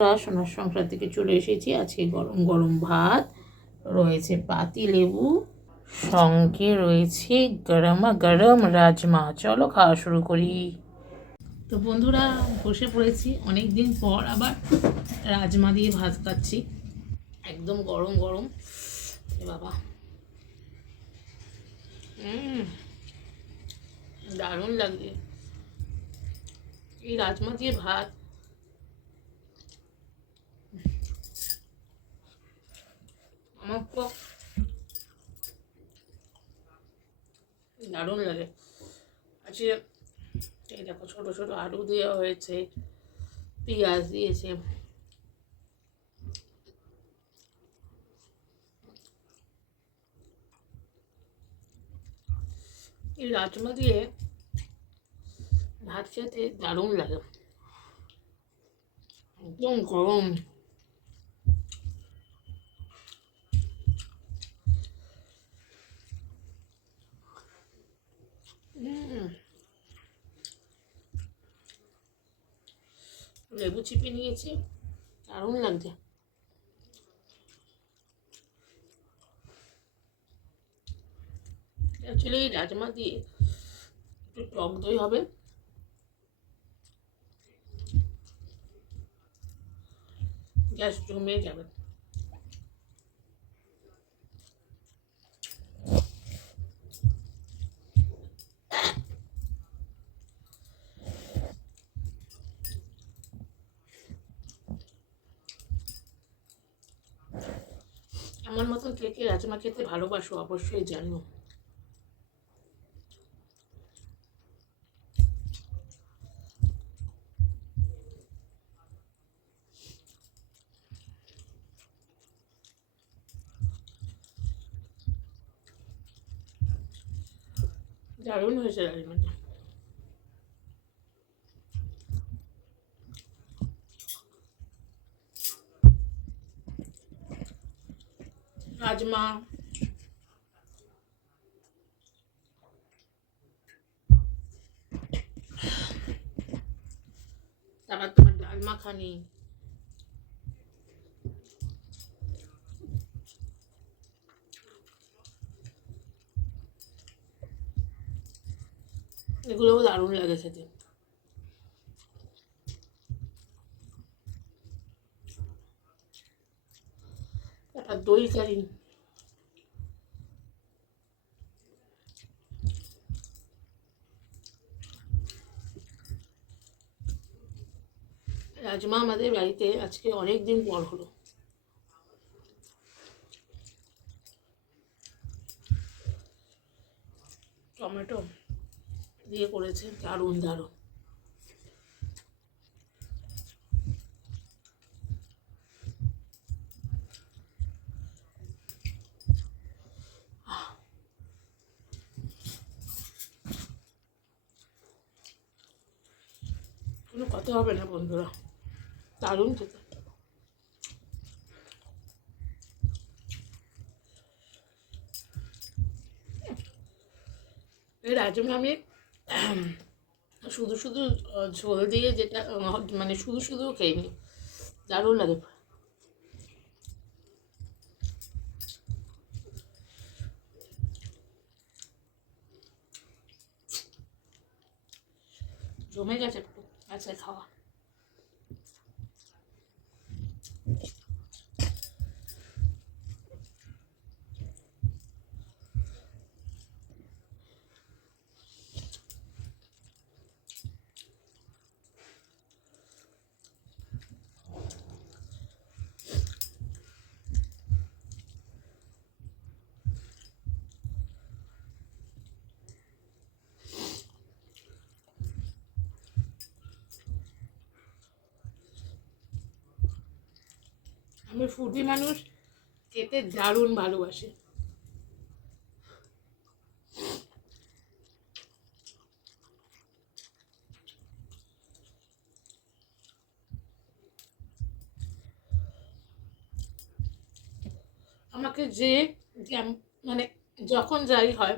সোনার সংসার থেকে চলে এসেছি। আজকে গরম গরম ভাত রয়েছে, পাতি লেবু, সঙ্গে রয়েছে গরমা গরম রাজমা। চলো খাওয়া শুরু করি। তো বন্ধুরা, বসে পড়েছি, অনেক দিন পর আবার রাজমা দিয়ে ভাত খাচ্ছি, একদম গরম গরম। বাবা, দারুণ লাগছে এই রাজমা দিয়ে ভাত। আমার তো দারুণ লাগে। আজকে এই দেখো, ছোটো ছোটো আলু দেওয়া হয়েছে, পেঁয়াজ দিয়েছে, এই রাজমা দিয়ে ভাত খেতে দারুণ লাগে, একদম গরম। লেবু চিপে নিয়েছি, দারুণ লাগছে। অ্যাকচুয়ালি এই রাজমা দিয়ে একটু টক দই হবে, গ্যাস জমে যাবে। আমার মতন কে কে রাজমা খেতে ভালোবাসো অবশ্যই জানিও। দারুণ হয়েছে রাজমাটা। রাজমা, তারপর তোমার ডাল মাখানি, এগুলোও দারুণ লাগে খেতে। তারপর দই কারি, রাজমা আমাদের বাড়িতে আজকে অনেক দিন পর হলো। টমেটো দিয়ে করেছে, দারুণ দারুণ। কোনো কথা হবে না বন্ধুরা, দারুণ খেতে। এই রাজমা আমি শুধু শুধু ঝোল দিয়ে, যেটা মানে শুধু শুধু খেয়ে নিই, দারুণ লাগে। জমে গেছে একটু, আচ্ছা খাওয়া। আমি ফুডি মানুষ, খেতে দারুণ ভালোবাসি। আমাকে যে মানে যখন যাই হয়,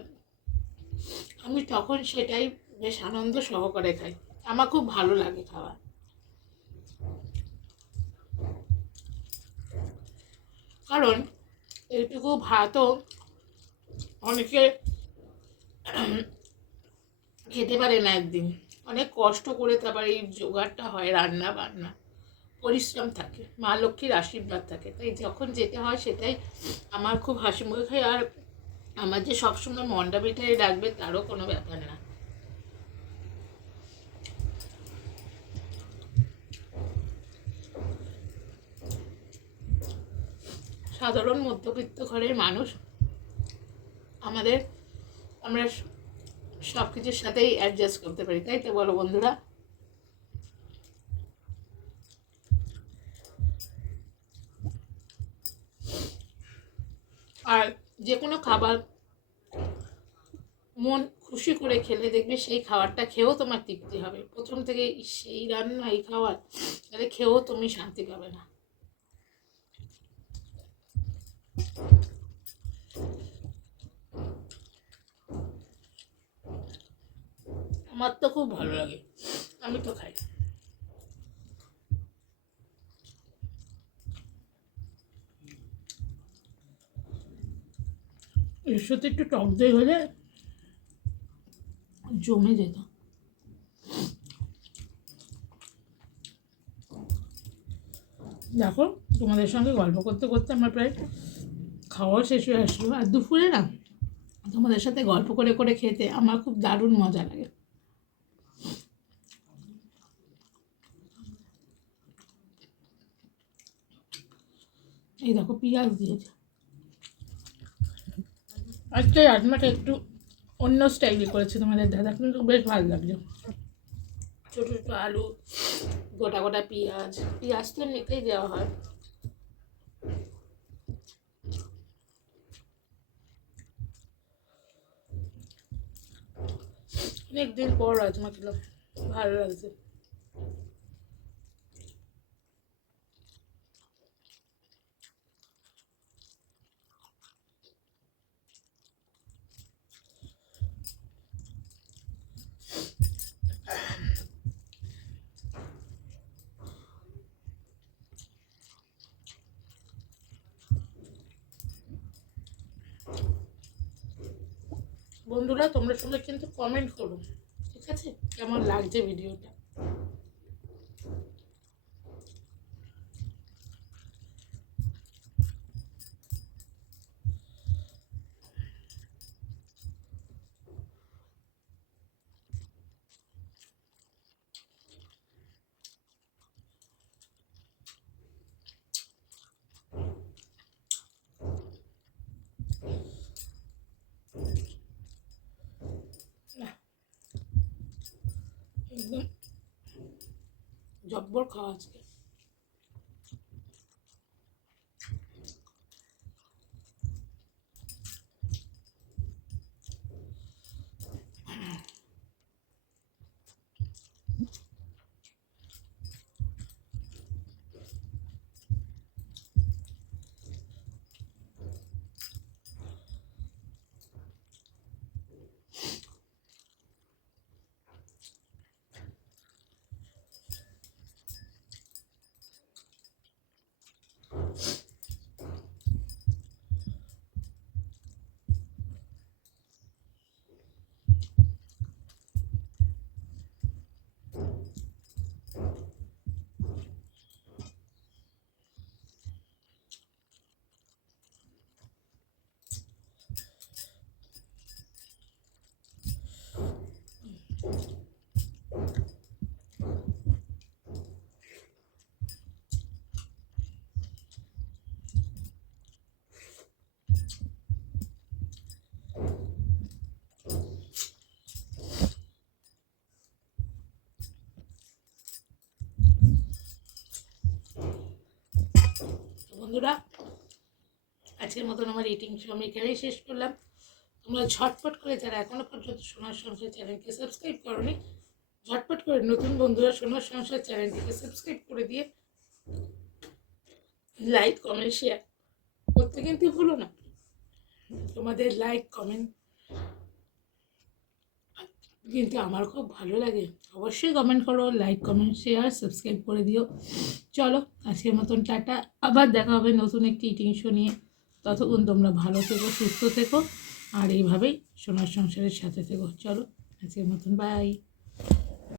আমি তখন সেটাই বেশ আনন্দ সহকারে খাই, আমার খুব ভালো লাগে খাওয়া। কারণ এইটুকু ভাতও অনেকে খেতে পারে না একদিন। অনেক কষ্ট করে তারপর এই জোগাড়টা হয়, রান্না বান্না পরিশ্রম থাকে, মা লক্ষ্মীর আশীর্বাদ থাকে। তাই যখন যেতে হয় সেটাই আমার খুব হাসি মুখে খাই। আর আমার যে সবসময় মন্ডা পিঠাই রাখবে তারও কোনো ব্যাপার না। সাধারণ মধ্যবিত্ত ঘরের মানুষ আমরা সব কিছুর সাথেই অ্যাডজাস্ট করতে পারি, তাই তো বলো বন্ধুরা? আর যে কোনো খাবার মন খুশি করে খেলে দেখবে সেই খাবারটা খেয়েও তোমার তৃপ্তি হবে। প্রথম থেকে সেই রান্না এই খাবার তাহলে খেয়েও তুমি শান্তি পাবে না। আমার তো খুব ভালো লাগে, আমি তো খাই। এর সাথে একটু টক দই হলে জমে যেত। দেখো, তোমাদের সঙ্গে গল্প করতে করতে আমার প্রায় খাওয়া শেষ হয়ে আসলো। আর দুপুরে না তোমাদের সাথে গল্প করে করে খেতে আমার খুব দারুণ মজা লাগে। এই দেখো পেঁয়াজ দিয়েছে। আজকে রাজমাটা একটু অন্য স্টাইলে করেছে তোমাদের দাদা, কিন্তু বেশ ভালো লাগছে। ছোটো ছোটো আলু, গোটা গোটা পেঁয়াজ, পেঁয়াজ তো এমনিতেই দেওয়া হয়। অনেকদিন পর রাজমা খেলাম, ভালো লাগছে। বন্ধুরা তোমরা সবাই কিন্তু কমেন্ট করো, ঠিক আছে, কেমন লাগছে ভিডিওটা। একদম জব্বর খাওয়া আজকে। বন্ধুরা আজকের মতন আমার ইটিং শো আমি এখানেই শেষ করলাম। তোমরা ঝটপট করে যারা এখনো পর্যন্ত সোনার সংসার চ্যানেলকে সাবস্ক্রাইব করোনি, ঝটপট করে নতুন বন্ধুরা সোনার সংসার চ্যানেলটিকে সাবস্ক্রাইব করে দিয়ে লাইক কমেন্ট শেয়ার করতে কিন্তু ভুলো না। তোমাদের লাইক কমেন্ট কিন্তু আমার খুব ভালো লাগে। অবশ্যই কমেন্ট করো, লাইক কমেন্ট শেয়ার সাবস্ক্রাইব করে দিও। চলো আজকের মতন টাটা, আবার দেখা হবে নতুন একটি ইটিং শো নিয়ে। ততক্ষণ তোমরা ভালো থেকো, সুস্থ থেকো, আর এইভাবেই সোনার সংসারের সাথে থেকো। চলো আজকের মতন বাই।